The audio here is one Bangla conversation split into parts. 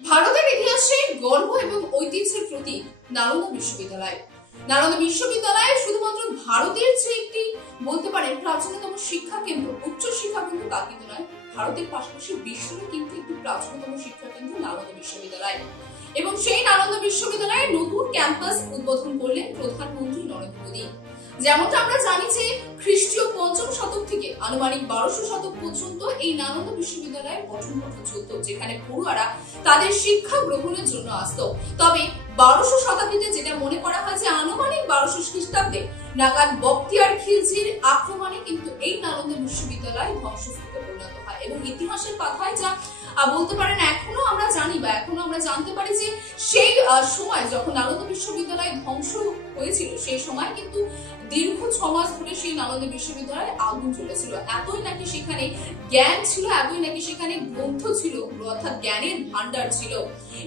ভারতের ইতিহাসে গর্ব এবং ঐতিহ্যের প্রতীক নালন্দা বিশ্ববিদ্যালয়। নালন্দা বিশ্ববিদ্যালয় শুধুমাত্র ভারতের যে একটি বলতে পারেন প্রাচীনতম শিক্ষা কেন্দ্র, উচ্চ শিক্ষা কেন্দ্র তা কিন্তু নয়, ভারতের পাশাপাশি বিশ্বের কিন্তু একটি প্রাচীনতম শিক্ষা কেন্দ্র নালন্দা বিশ্ববিদ্যালয়। এবং সেই নালন্দা বিশ্ববিদ্যালয়ে নতুন ক্যাম্পাস উদ্বোধন করলেন প্রধানমন্ত্রী নরেন্দ্র মোদী। যেমনটা আমরা জানি যে খ্রিস্টীয় ৫ম শতক থেকে আনুমানিক ১২০০ শতক পর্যন্ত এই নালন্দা বিশ্ববিদ্যালয়ের পঠন পাঠন চলত, যেখানে পড়ুয়ারা তাদের শিক্ষা গ্রহণের জন্য আসত। তবে ১২০০ শতাব্দীতে যেটা মনে করা হয় যে আনুমানিক ১২০০ খ্রিস্টাব্দে নাগাদ বখতিয়ার খিলজির আক্রমণে কিন্তু এই নালন্দা বিশ্ববিদ্যালয় ধ্বংসস্তূপে পরিণত হয়। এবং ইতিহাসের পাতায় যা বলতে পারেন এখনো আমরা জানি বা এখনো আমরা জানতে পারি যে সেই সময় যখন নালন্দা বিশ্ববিদ্যালয় ধ্বংস হয়েছিল সেই সময় কিন্তু দীর্ঘ ৬ মাস ধরে সেই নালন্দা বিশ্ববিদ্যালয়ে আগুন জ্বলেছিল। এতই নাকি সেখানে জ্ঞান ছিল, এতই নাকি সেখানে গ্রন্থ ছিল, অর্থাৎ জ্ঞানের ভান্ডার ছিল।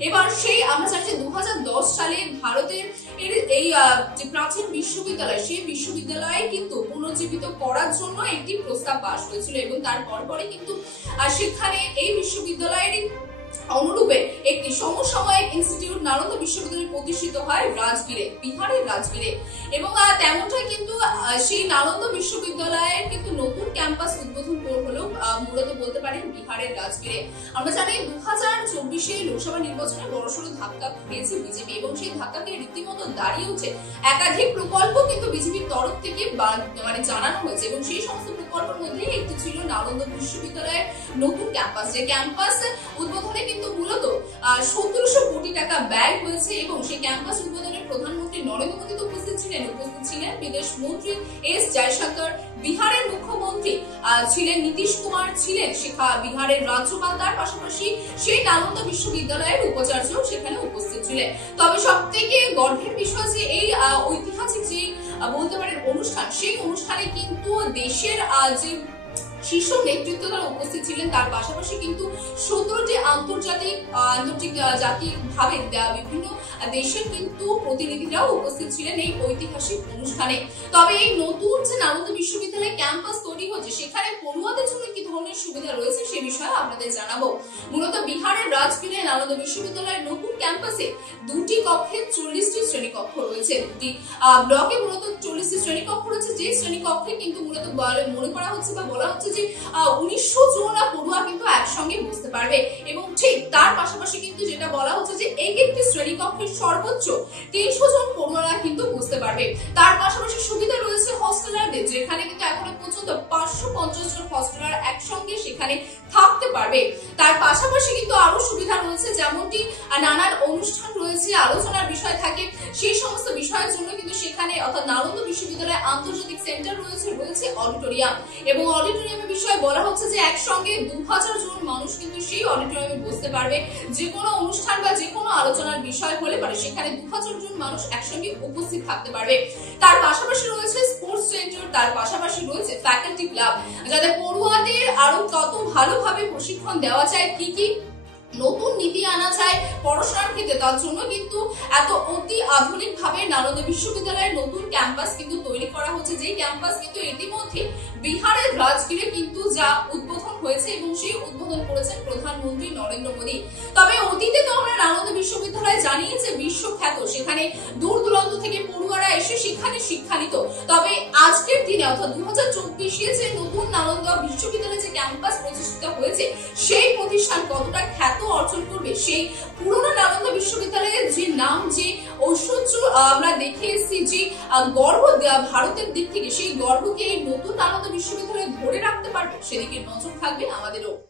এবার সেই আমরা জানি যে ২০১০ সালে ভারতের এই যে প্রাচীন বিশ্ববিদ্যালয়, সেই বিশ্ববিদ্যালয়ে কিন্তু পুনর্জীবিত করার জন্য একটি প্রস্তাব পাশ হয়েছিল এবং তারপর পরে কিন্তু সেখানে এই বিশ্ববিদ্যালয়ের অনুরূপে একটি সমসাময়িক ইনস্টিটিউট নালন্দা বিশ্ববিদ্যালয় প্রতিষ্ঠিত হয় রাজগীরে, বিহারের রাজগীরে। এবং তেমনটাই কিন্তু সেই নালন্দা বিশ্ববিদ্যালয়ের কিন্তু নতুন ক্যাম্পাস উদ্বোধন হলো মূলত বলতে পারেন বিহারের রাজগীরে। আমরা জানি ২০২৪ লোকসভা নির্বাচনে বড়সড় ধাক্কা খেয়েছে বিজেপি এবং সেই ধাক্কাকে রীতিমতো দাঁড়িয়ে উঠে একাধিক প্রকল্প কিন্তু বিজেপির তরফ থেকে মানে জানানো হয়েছে এবং সেই সমস্ত প্রকল্পের মধ্যে একটি ছিল নালন্দা বিশ্ববিদ্যালয়ের নতুন ক্যাম্পাস, যে ক্যাম্পাস উদ্বোধনে কিন্তু মূলত ১৭০০ কোটি টাকা ব্যয় হয়েছে। এবং সেই ক্যাম্পাস উদ্বোধনে প্রধানমন্ত্রী নরেন্দ্র মোদী উপস্থিত ছিলেন বিদেশ মন্ত্রী এস জয়শঙ্কর, বিহারের মুখ্যমন্ত্রী ছিলেন নীতিশ কুমার, ছিলেন বিহারের রাজ্যপাল, তার পাশাপাশি সেই নালন্দা বিশ্ববিদ্যালয়ের উপাচার্য সেখানে উপস্থিত ছিলেন। তবে সব থেকে গর্বের বিষয় যে এই ঐতিহাসিক যে বলতে পারেন অনুষ্ঠান, সেই অনুষ্ঠানে কিন্তু দেশের যে শীর্ষ নেতৃত্ব তারা উপস্থিত ছিলেন, তার পাশাপাশি কিন্তু ১৭টি আন্তর্জাতিক ভাবে বিভিন্ন দেশের কিন্তু প্রতিনিধিরাও উপস্থিত ছিলেন এই ঐতিহাসিক অনুষ্ঠানে। তবে এই নতুন যে নালন্দা বিশ্ববিদ্যালয় ক্যাম্পাস তৈরি হচ্ছে সেখানে পড়ুয়াদের জন্য কি ধরনের সুবিধা রয়েছে সে বিষয়ে আপনাদের জানাবো। মূলত বিহারের রাজগীরে নালন্দা বিশ্ববিদ্যালয়ের নতুন ক্যাম্পাসে ২টি কক্ষে ৪০টি শ্রেণীকক্ষ রয়েছে। ২টি ব্লকে মূলত ৪০টি শ্রেণীকক্ষ রয়েছে, যে শ্রেণীকক্ষে কিন্তু মূলত মনে করা হচ্ছে বা বলা হচ্ছে যে ১৯০০ জন পড়ুয়া কিন্তু একসঙ্গে বসতে পারবে। এবং ঠিক তার পাশাপাশি কিন্তু যেটা বলা হচ্ছে যে এই একটি শ্রেণীকক্ষের সর্বোচ্চ ৩০০ জন পড়ুয়ারা কিন্তু বসতে পারবে। তার পাশাপাশি সুবিধা রয়েছে হস্টেলারদের, যেখানে কিন্তু এখনো পর্যন্ত ৫৫০ জন হস্টেলার একসঙ্গে সেখানে থাকতে পারবে। তার পাশাপাশি কিন্তু আরো সুবিধা রয়েছে, যেমনটি নানান অনুষ্ঠান রয়েছে, আলোচনার বিষয় থাকে, সেই সমস্ত বিষয়ের জন্য কিন্তু সেখানে অর্থাৎ নালন্দা বিশ্ববিদ্যালয়ে আন্তর্জাতিক সেন্টার রয়েছে অডিটোরিয়াম। এবং অডিটোরিয়ামের বিষয়ে বলা হচ্ছে যে একসঙ্গে ২০০০ জন মানুষ কিন্তু সেই অডিটোরিয়ামে বসতে পারবে। যে কোনো অনুষ্ঠান বা যে কোনো আলোচনার বিষয় হলে পারে সেখানে ২০০০ জন মানুষ একসঙ্গে উপস্থিত থাকতে পারবে। তার পাশাপাশি রয়েছে স্পোর্টস সেন্টার, তার পাশাপাশি রয়েছে ফ্যাকাল্টি ক্লাব, যাতে পড়ুয়াদের আরো কত ভালোভাবে প্রশিক্ষণ দেওয়া যায়, কি নতুন নীতি আনা যায় পড়াশোনার ক্ষেত্রে, তার জন্য কিন্তু এত অতি আধুনিক ভাবে নালন্দা বিশ্ববিদ্যালয়ের নতুন ক্যাম্পাস কিন্তু তৈরি করা হচ্ছে, যে ক্যাম্পাস কিন্তু ইতিমধ্যে বিহারের রাজগীরে কিন্তু যা উদ্বোধন হয়েছে এবং সেই উদ্বোধন করেছেন প্রধানমন্ত্রী নরেন্দ্র মোদী। তবে অতীতে তো আমরা নালন্দা বিশ্ববিদ্যালয় জানি যে বিশ্বখ্যাত, সেখানে দূর দূরান্ত থেকে পড়ুয়ারা এসে সেখানে শিক্ষা নিত। তবে আজকের দিনে অর্থাৎ ২০২৪ যে নতুন নালন্দা বিশ্ববিদ্যালয়ে যে ক্যাম্পাস প্রতিষ্ঠিত হয়েছে সেই প্রতিষ্ঠান কতটা খ্যাত অর্জন করবে, সেই পুরোনো নালন্দা বিশ্ববিদ্যালয়ের যে নাম, যে ঐশ্বর্য আমরা দেখে এসেছি, যে গর্ব ভারতের দিক থেকে, সেই গর্বকে এই নতুন নালন্দা বিশ্ববিদ্যালয় ধরে রাখতে পারবে, সেদিকে নজর থাকবে আমাদেরও।